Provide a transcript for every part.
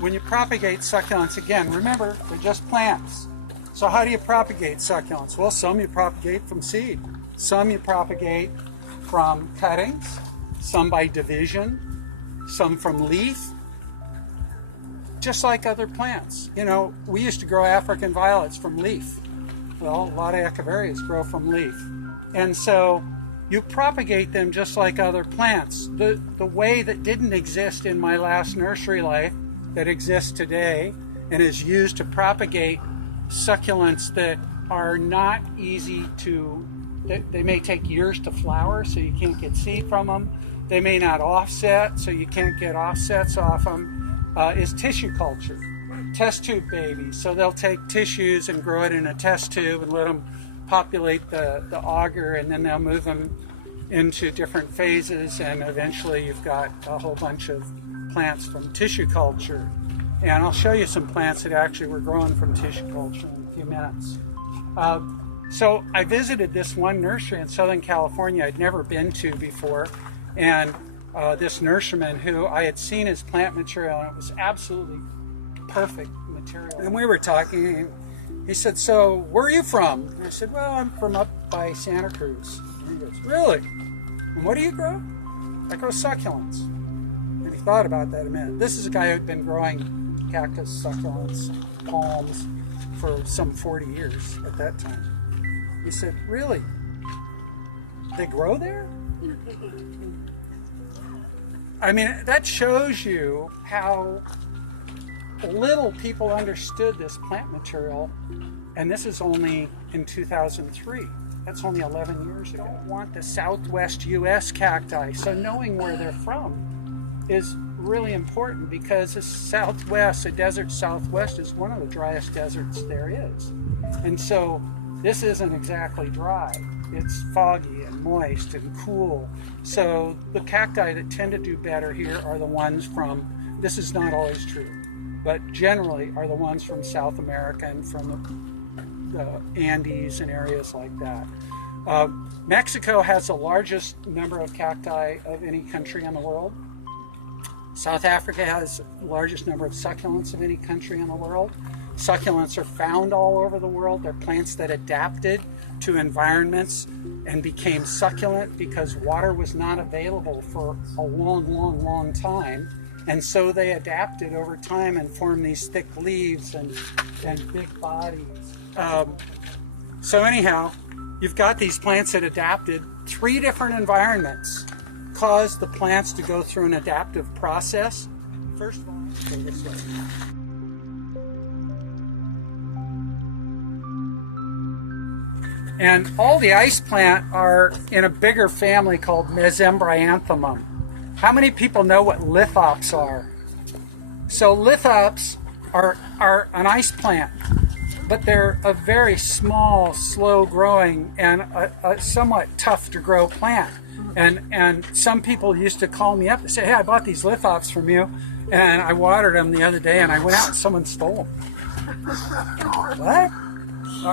When you propagate succulents, again, remember, they're just plants. So how do you propagate succulents? Well, some you propagate from seed. Some you propagate from cuttings, some by division, some from leaf, just like other plants. You know, we used to grow African violets from leaf. Well, a lot of echeverias grow from leaf. And so you propagate them just like other plants. The way that didn't exist in my last nursery life that exists today and is used to propagate succulents that are not easy to, they may take years to flower, so you can't get seed from them. They may not offset, so you can't get offsets off them, is tissue culture. Test tube babies. So they'll take tissues and grow it in a test tube and let them populate the auger, and then they'll move them into different phases, and eventually you've got a whole bunch of plants from tissue culture. And I'll show you some plants that actually were grown from tissue culture in a few minutes. So I visited this one nursery in Southern California I'd never been to before, and this nurseryman who I had seen his plant material, and it was absolutely perfect material. And we were talking, and he said, "So where are you from?" And I said, "Well, I'm from up by Santa Cruz." And he goes, "Really? And what do you grow?" I grow succulents. And he thought about that a minute. This is a guy who'd been growing cactus, succulents, palms for some 40 years at that time. He said, "Really? They grow there?" I mean, that shows you how little people understood this plant material, and this is only in 2003. That's only 11 years ago. I want the Southwest U.S. cacti, so knowing where they're from is really important, because the Southwest, the desert Southwest, is one of the driest deserts there is. And so this isn't exactly dry. It's foggy and moist and cool. So the cacti that tend to do better here are the ones from, this is not always true, but generally are the ones from South America and from the Andes and areas like that. Mexico has the largest number of cacti of any country in the world. South Africa has the largest number of succulents of any country in the world. Succulents are found all over the world. They're plants that adapted to environments and became succulent because water was not available for a long time. And so they adapted over time and formed these thick leaves and big bodies. So anyhow, you've got these plants that adapted. 3 different environments caused the plants to go through an adaptive process. First of all, go this way. And all the ice plant are in a bigger family called Mesembryanthemum. How many people know what lithops are? So lithops are an ice plant, but they're a very small, slow growing, and a somewhat tough to grow plant. And some people used to call me up and say, "Hey, I bought these lithops from you, and I watered them the other day, and I went out and someone stole them." What?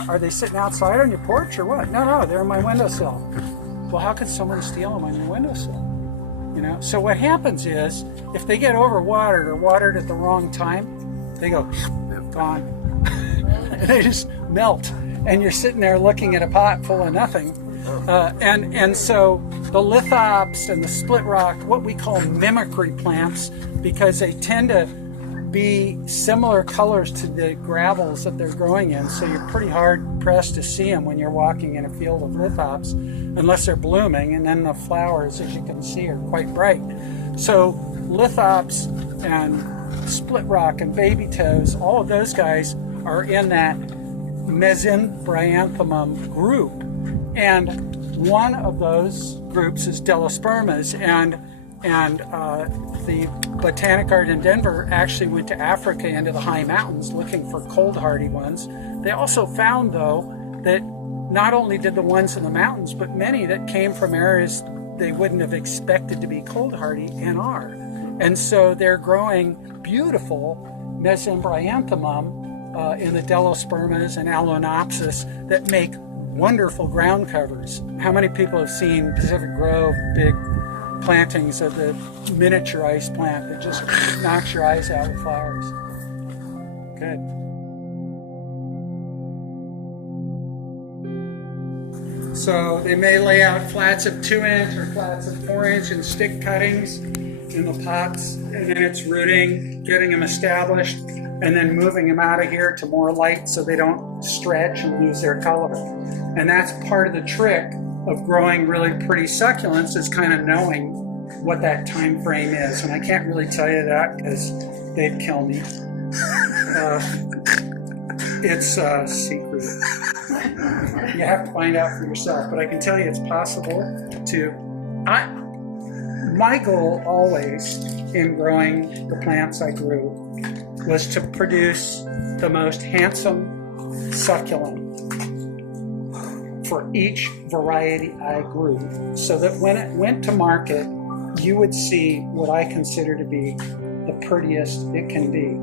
Are they sitting outside on your porch or what? No, they're on my windowsill. Well, how could someone steal them on your windowsill? You know. So what happens is, if they get overwatered or watered at the wrong time, they go gone. They just melt, and you're sitting there looking at a pot full of nothing. And so the lithops and the split rock, what we call mimicry plants, because they tend to be similar colors to the gravels that they're growing in, so you're pretty hard pressed to see them when you're walking in a field of lithops, unless they're blooming, and then the flowers, as you can see, are quite bright. So lithops and split rock and baby toes, all of those guys are in that Mesembryanthemum group, and one of those groups is Delospermas, and the Botanic Garden in Denver actually went to Africa into the high mountains looking for cold hardy ones. They also found, though, that not only did the ones in the mountains, but many that came from areas they wouldn't have expected to be cold hardy and are. And so they're growing beautiful Mesembryanthemum in the Delospermas and Alenopsis that make wonderful ground covers. How many people have seen Pacific Grove, big plantings of the miniature ice plant that just knocks your eyes out with flowers? Good. So they may lay out flats of 2-inch or flats of 4-inch and stick cuttings in the pots, and then it's rooting, getting them established, and then moving them out of here to more light so they don't stretch and lose their color. And that's part of the trick of growing really pretty succulents, is kind of knowing what that time frame is. And I can't really tell you that because they'd kill me. It's a secret. You have to find out for yourself, but I can tell you it's possible to. My goal always in growing the plants I grew was to produce the most handsome succulent for each variety I grew, so that when it went to market, you would see what I consider to be the prettiest it can be.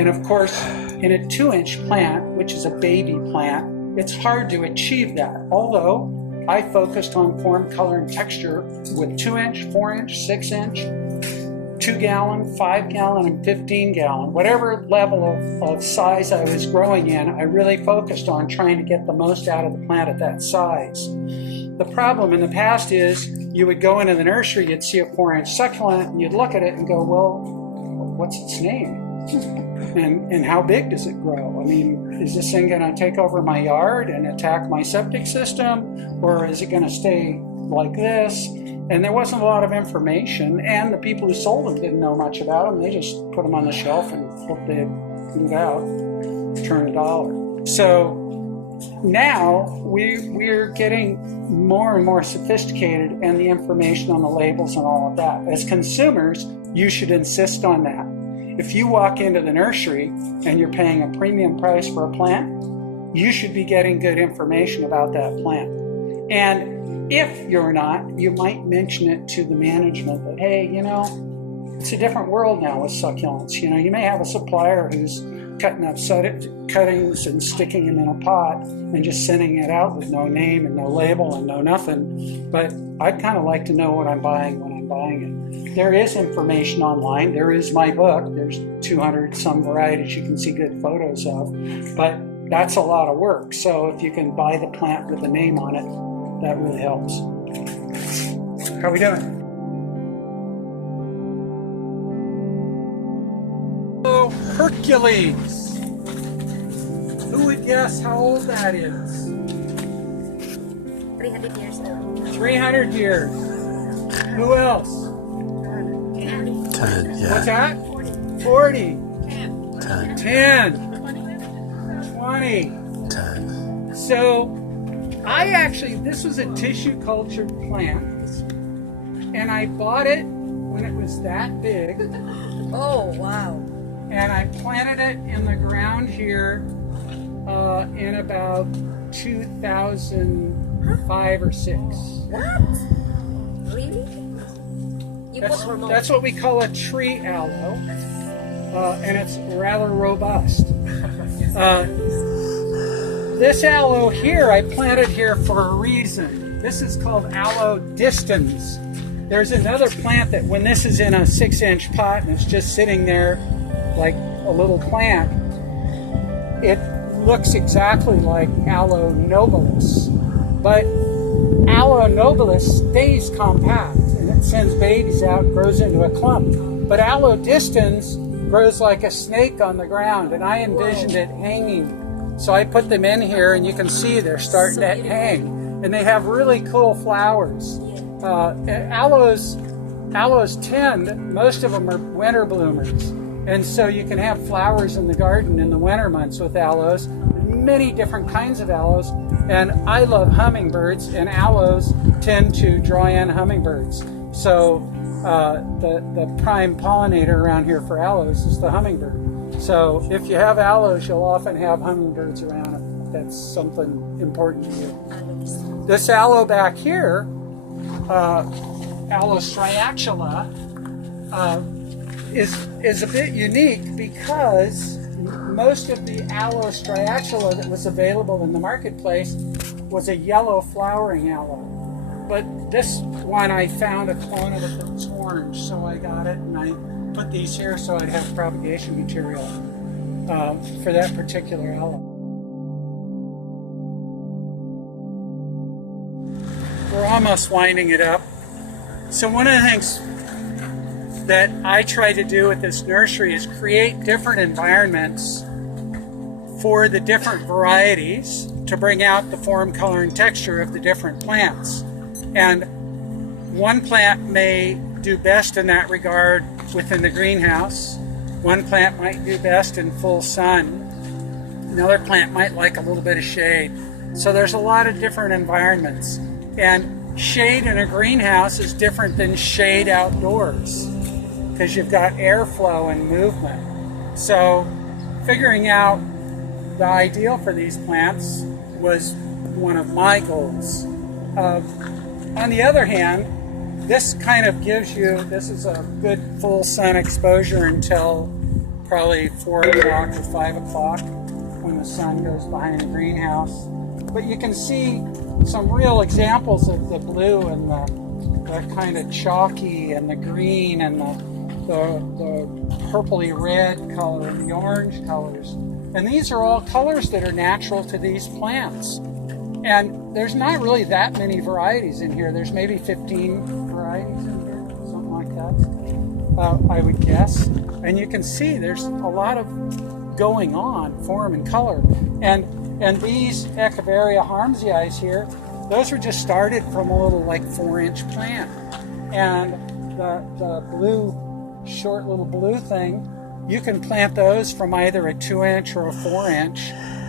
And of course, in a 2-inch plant, which is a baby plant, it's hard to achieve that. Although I focused on form, color, and texture with 2-inch, 4-inch, 6-inch, 2-gallon, 5-gallon, and 15-gallon. Whatever level of size I was growing in, I really focused on trying to get the most out of the plant at that size. The problem in the past is you would go into the nursery, you'd see a 4-inch succulent, and you'd look at it and go, well, what's its name? And how big does it grow? I mean, is this thing going to take over my yard and attack my septic system? Or is it going to stay like this? And there wasn't a lot of information, and the people who sold them didn't know much about them. They just put them on the shelf and hoped they'd move out, turn $1. So now we're getting more and more sophisticated, and the information on the labels and all of that. As consumers, you should insist on that. If you walk into the nursery and you're paying a premium price for a plant, you should be getting good information about that plant. And if you're not, you might mention it to the management that, hey, you know, it's a different world now with succulents. You know, you may have a supplier who's cutting up cuttings and sticking them in a pot and just sending it out with no name and no label and no nothing. But I'd kind of like to know what I'm buying when I'm buying it. There is information online. There is my book. There's 200 some varieties you can see good photos of. But that's a lot of work. So if you can buy the plant with a name on it, that really helps. How are we doing? Oh, Hercules. Who would guess how old that is? 300 years old. 300 years. Who else? 10, yeah. What's that? 40. 10. 10. 20. 10. So, this was a tissue cultured plant, and I bought it when it was that big. Oh, wow. And I planted it in the ground here in about 2005 or 6. What? Really? That's what we call a tree aloe, and it's rather robust. This aloe here, I planted here for a reason. This is called aloe distans. There's another plant that when this is in a 6-inch pot and it's just sitting there like a little plant, it looks exactly like aloe nobilis. But aloe nobilis stays compact and it sends babies out and grows into a clump. But aloe distans grows like a snake on the ground, and I envisioned it hanging. So I put them in here, and you can see they're starting to hang. And they have really cool flowers. Aloes tend, most of them are winter bloomers. And so you can have flowers in the garden in the winter months with aloes. Many different kinds of aloes. And I love hummingbirds, and aloes tend to draw in hummingbirds. So the prime pollinator around here for aloes is the hummingbird. So if you have aloes, you'll often have hummingbirds around it. That's something important to you. This aloe back here, Aloe striacula, is a bit unique because most of the Aloe striacula that was available in the marketplace was a yellow flowering aloe. But this one, I found a clone of it that was orange, so I got it and I put these here so I'd have propagation material for that particular aloe. We're almost winding it up. So one of the things that I try to do with this nursery is create different environments for the different varieties to bring out the form, color, and texture of the different plants. And one plant may do best in that regard within the greenhouse. One plant might do best in full sun. Another plant might like a little bit of shade. So there's a lot of different environments. And shade in a greenhouse is different than shade outdoors because you've got airflow and movement. So figuring out the ideal for these plants was one of my goals. On the other hand, this kind of gives you, this is a good full sun exposure until probably 4 o'clock or 5 o'clock when the sun goes behind the greenhouse. But you can see some real examples of the blue and the kind of chalky and the green and the purpley red color and the orange colors. And these are all colors that are natural to these plants. And there's not really that many varieties in here. There's maybe 15 varieties in here, something like that, I would guess. And you can see there's a lot of going on, form and color. And these Echevaria harmsii here, those were just started from a little like 4-inch plant. And the blue, short little blue thing, you can plant those from either a 2-inch or a 4-inch.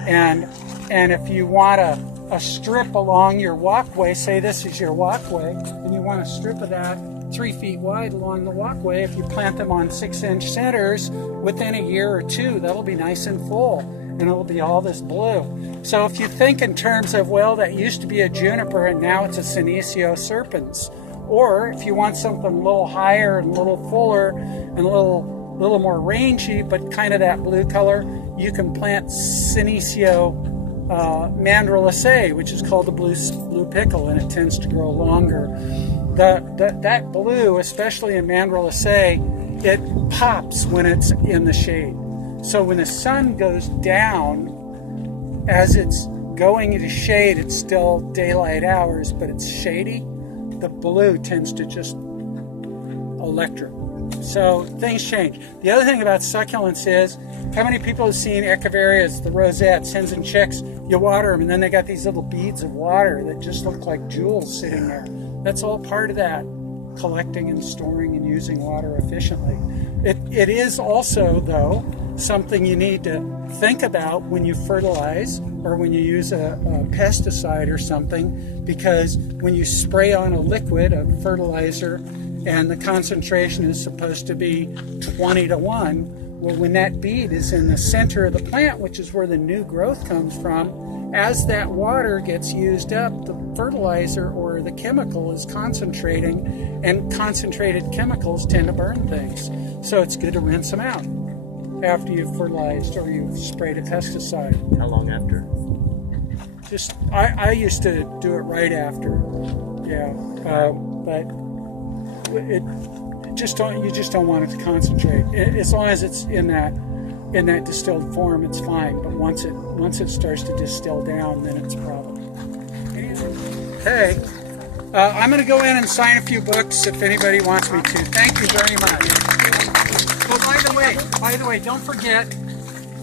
And if you want a strip along your walkway, say this is your walkway, and you want a strip of that 3 feet wide along the walkway, if you plant them on 6-inch centers, within a year or two, that'll be nice and full, and it'll be all this blue. So if you think in terms of, well, that used to be a juniper and now it's a Senecio serpens, or if you want something a little higher and a little fuller and a little more rangy, but kind of that blue color, you can plant Senecio mandrulaceae, which is called the blue pickle, and it tends to grow longer. That blue, especially in mandrulaceae, it pops when it's in the shade. So when the sun goes down, as it's going into shade, it's still daylight hours, but it's shady. The blue tends to just electric. So things change. The other thing about succulents is, how many people have seen echeverias, the rosettes, hens and chicks? You water them and then they got these little beads of water that just look like jewels sitting there. That's all part of that, collecting and storing and using water efficiently. It is also, though, something you need to think about when you fertilize or when you use a pesticide or something, because when you spray on a liquid, a fertilizer, and the concentration is supposed to be 20 to 1, well, when that bead is in the center of the plant, which is where the new growth comes from, as that water gets used up, the fertilizer or the chemical is concentrating, and concentrated chemicals tend to burn things. So it's good to rinse them out after you've fertilized or you've sprayed a pesticide. How long after? I used to do it right after, yeah, but you just don't want it to concentrate. As long as it's in that distilled form, it's fine. But once it starts to distill down, then it's a problem. Okay, I'm going to go in and sign a few books if anybody wants me to. Thank you very much. Oh, by the way, don't forget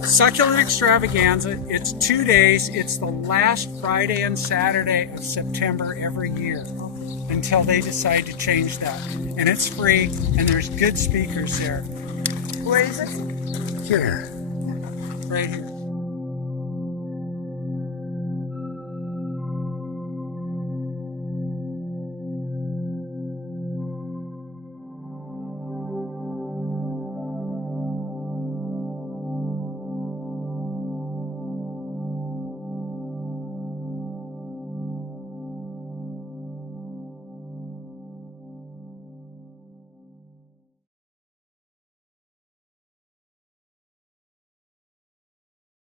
Succulent Extravaganza. It's 2 days. It's the last Friday and Saturday of September every year, until they decide to change that. And it's free, and there's good speakers there. Where is it? Here. Right here.